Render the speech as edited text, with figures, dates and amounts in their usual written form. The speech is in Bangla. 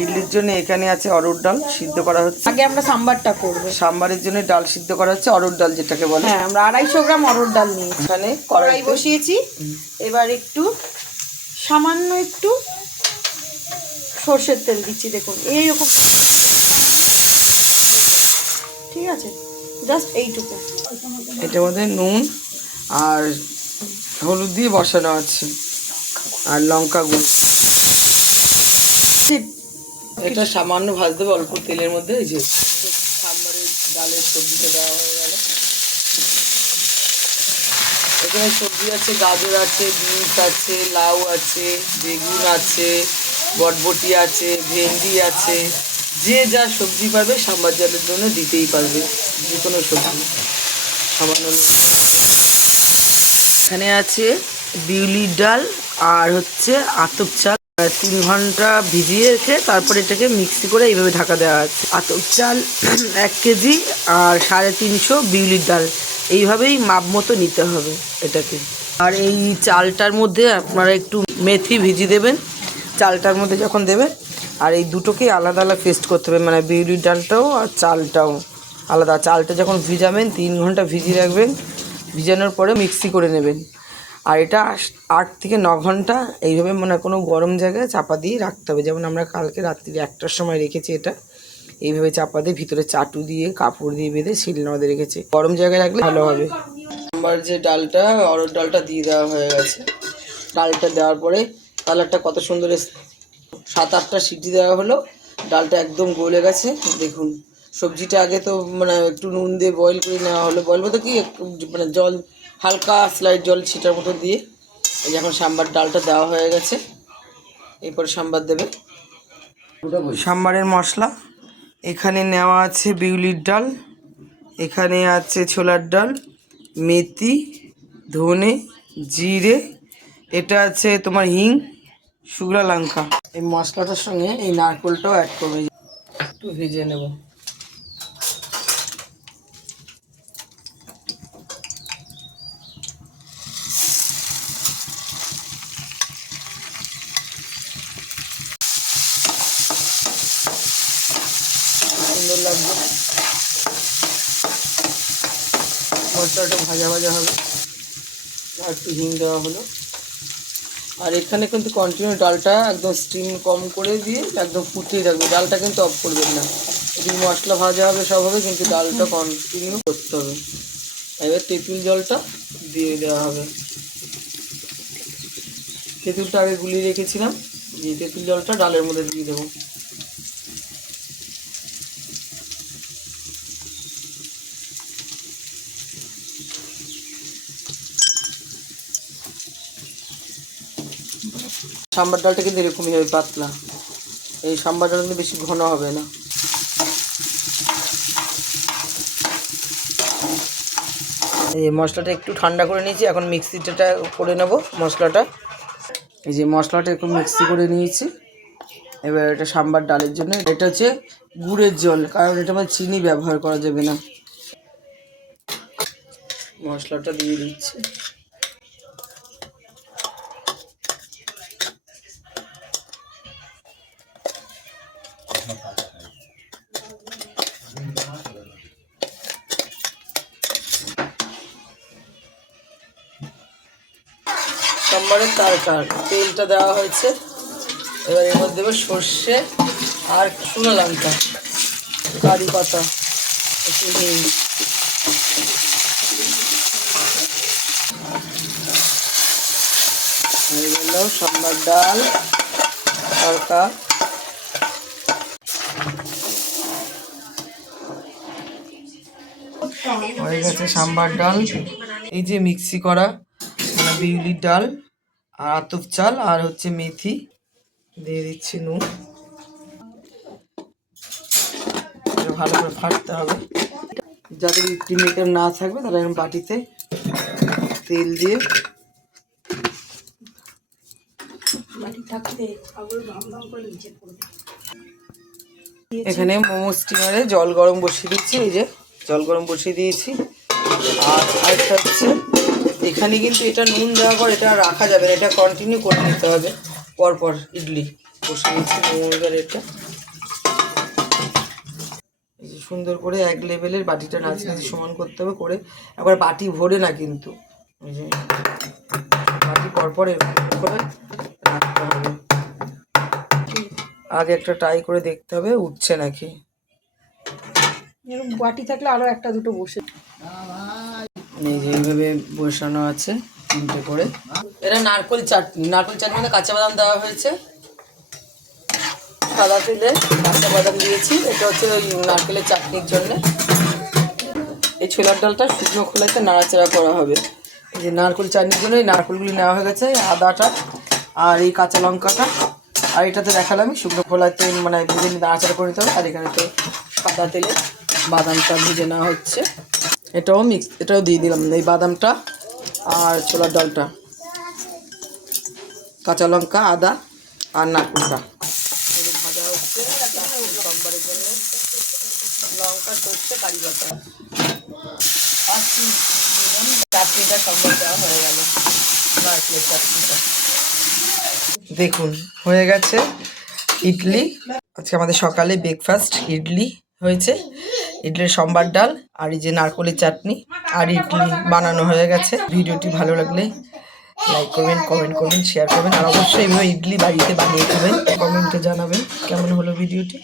ইডলির জন্য এখানে আছে অরহর ডাল সিদ্ধ করা হচ্ছে। আগে আমরা সাম্বারটা করব। সাম্বারের জন্য ডাল সিদ্ধ করা হচ্ছে, অরহর ডাল যেটাকে বলে। হ্যাঁ, আমরা 250 গ্রাম অরহর ডাল নিয়েছি। এখানে কড়াই বসিয়েছি। এবার একটু সামান্য একটু সর্ষের তেল দিচ্ছি। দেখুন এইরকম, ঠিক আছে, জাস্ট এইটুকু। এটার মধ্যে নুন আর হলুদ দিয়ে বসানো আছে, আর লঙ্কা গুঁড়ো। এটা সামান্য ভাজতে হবে অল্প তেলের মধ্যে। এই যে সাম্বারের ডালের সবজিটা দেওয়া হয়ে গেল। এখানে সবজি আছে, গাজর আছে, বিনস আছে, লাউ আছে, বেগুন আছে, বটবটি আছে, ভেন্ডি আছে। যে যা সবজি পাবে সাম্বার ডালের জন্য দিতেই পারবে, যে কোনো সবজি সামান্য। এখানে আছে বিউলির ডাল আর হচ্ছে আতপ চাল। 3 ঘন্টা ভিজিয়ে রেখে তারপরে এটাকে মিক্সি করে এইভাবে ঢাকা দেওয়া আছে। আতপ চাল 1 কেজি আর 350 বিউলির ডাল, এইভাবেই মাপ মতো নিতে হবে এটাকে। আর এই চালটার মধ্যে আপনারা একটু মেথি ভিজিয়ে দেবেন চালটার মধ্যে যখন দেবেন। আর এই দুটোকে আলাদা আলাদা পেস্ট করতে হবে, মানে বিউলির ডালটাও আর চালটাও আলাদা। চালটা যখন ভিজাবেন 3 ঘন্টা ভিজিয়ে রাখবেন, ভিজানোর পরে মিক্সি করে নেবেন। আর এটা 8 থেকে 9 ঘন্টা এইভাবে মানে কোনো গরম জায়গায় চাপা দিয়ে রাখতে হবে। যেমন আমরা কালকে রাত্রি 1টার সময় রেখেছি, এটা এইভাবে চাপা দিয়ে ভিতরে চাটু দিয়ে কাপড় দিয়ে বেঁধে শিলনোড়া মধ্যে রেখেছি। গরম জায়গায় রাখলে ভালো হবে। আমার যে ডালটা, অরহর ডালটা দিয়ে দেওয়া হয়ে গেছে। ডালটা দেওয়ার পরে কালারটা কত সুন্দর, 7-8টা সিটি দেওয়া হলো, ডালটা একদম গলে গেছে। দেখুন সবজিটা আগে তো মানে একটু নুন দিয়ে বয়েল করে নেওয়া হলো। বয়েল বলতে কি মানে জল, হালকা স্লাইড জল ছিটার মতো দিয়ে। এই যে এখন সাম্বার ডালটা দেওয়া হয়ে গেছে, এরপরে সাম্বার দেবে। সাম্বারের মশলা এখানে নেওয়া আছে বিউলির ডাল, এখানে আছে ছোলার ডাল, মেথি, ধনে, জিরে, এটা আছে তোমার হিং, শুকনো লঙ্কা। এই মশলাটার সঙ্গে এই নারকেলটাও অ্যাড করবে, একটু ভেজে নেব। সুন্দর লাগবে, মশলাটা ভাজা ভাজা হবে। আর একটু হিং দেওয়া হলো। আর এখানে কিন্তু কন্টিনিউ ডালটা একদম স্টিম কম করে দিয়ে একদম ফুটিয়ে রাখবে, ডালটা কিন্তু অফ করবেন না। এদিকে মশলা ভাজা হবে, সব হবে, কিন্তু ডালটা কন্টিনিউ করতে হবে। এবার তেঁতুল জলটা দিয়ে দেওয়া হবে। তেঁতুলটা আগে গুলিয়ে রেখেছিলাম, যে তেঁতুল জলটা ডালের মধ্যে দিয়ে দেবো। সাম্বার ডালটা কিন্তু এরকমই হবে, পাতলা। এই সাম্বার ডাল কিন্তু বেশি ঘন হবে না। এই মশলাটা একটু ঠান্ডা করে নিয়েছি, এখন মিক্সিটা করে নেব মশলাটা। এই যে মশলাটা একটু মিক্সি করে নিয়েছি। এবার এটা সাম্বার ডালের জন্য, এটা হচ্ছে গুড়ের জল, কারণ এটা আমার চিনি ব্যবহার করা যাবে না। মশলাটা দিয়ে দিচ্ছি। সাম্বারের তারকার তেলটা দেওয়া হয়েছে। এবার এর মধ্যে দেবো সর্ষে আর শুকনো লঙ্কা, কারি পাতা, একটু হিং। হয়ে গেল সাম্বার ডাল তড়কা। হয়ে গেছে সাম্বার ডাল। এই যে মিক্সি করা বিউলির ডাল আর আতপ চাল আর হচ্ছে মেথি দিয়ে দিচ্ছি, নুন। ভালো করে ফাটতে হবে, যাদের ইডলি মেকার না থাকবে তারা এরকম বাটিতে তেল দিয়ে, এখানে মোমো স্টিমারে জল গরম বসিয়ে দিচ্ছি। এই যে জল গরম বসিয়ে দিয়েছি। আর আরেকটা হচ্ছে এখানে কিন্তু এটা নুন দেওয়ার পর এটা রাখা যাবে না, এটা কন্টিনিউ করে নিতে হবে পরপর। ইডলি বসিয়ে দিচ্ছি মোমো, এবার এটা সুন্দর করে এক লেভেলের বাটিটা নাচি সমান করতে হবে, করে একবার বাটি ভরে না কিন্তু ওই যে বাটি পরপর এরকম করে রাখতে হবে। আগে একটা ট্রাই করে দেখতে হবে উঠছে নাকি। এরকম বাটি থাকলে আরো একটা দুটো বসে। এই যে এইভাবে বসানো আছে 3টে করে। এটা নারকেল চাটনি, নারকেল চাটনি মধ্যে কাঁচা বাদাম দেওয়া হয়েছে, সাদা তেলে কাঁচা বাদাম দিয়েছি। এটা হচ্ছে ওই নারকেলের চাটনির জন্য। এই ছোলার ডালটা শুকনো খোলাতে নাড়াচাড়া করা হবে। এই যে নারকেল চাটনির জন্য এই নারকেলগুলি নেওয়া হয়ে গেছে, আদাটা আর এই কাঁচা লঙ্কাটা। আর এটাতে দেখালাম শুকনো খোলাতে মানে ভেজে নাড়াচাড়া করে নিতে হবে। আর এখানে তো সাদা তেলে বাদামটা ভেজে নেওয়া হচ্ছে, এটাও দিয়ে দিলাম এই বাদামটা আর ছোলার ডালটা, কাঁচা লঙ্কা, আদা আর নারকেলটা ভাজা হচ্ছে। সোমবারের জন্য লঙ্কা, সরষে, কারি পাতা আর চাটনিটা সম্বর দেওয়া হয়ে গেল, নারকেলের চাটনিটা। দেখুন হয়ে গেছে ইডলি। আজকে আমাদের সকালে ব্রেকফাস্ট ইডলি হয়েছে, ইডলির সম্বার ডাল আর এই যে নারকেলের চাটনি আর ইডলি বানানো হয়ে গেছে। ভিডিওটি ভালো লাগলে লাইক করবেন, কমেন্ট করবেন, শেয়ার করবেন আর অবশ্যই এইভাবে ইডলি বাড়িতে বানিয়ে দেবেন, কমেন্টে জানাবেন কেমন হলো ভিডিওটি।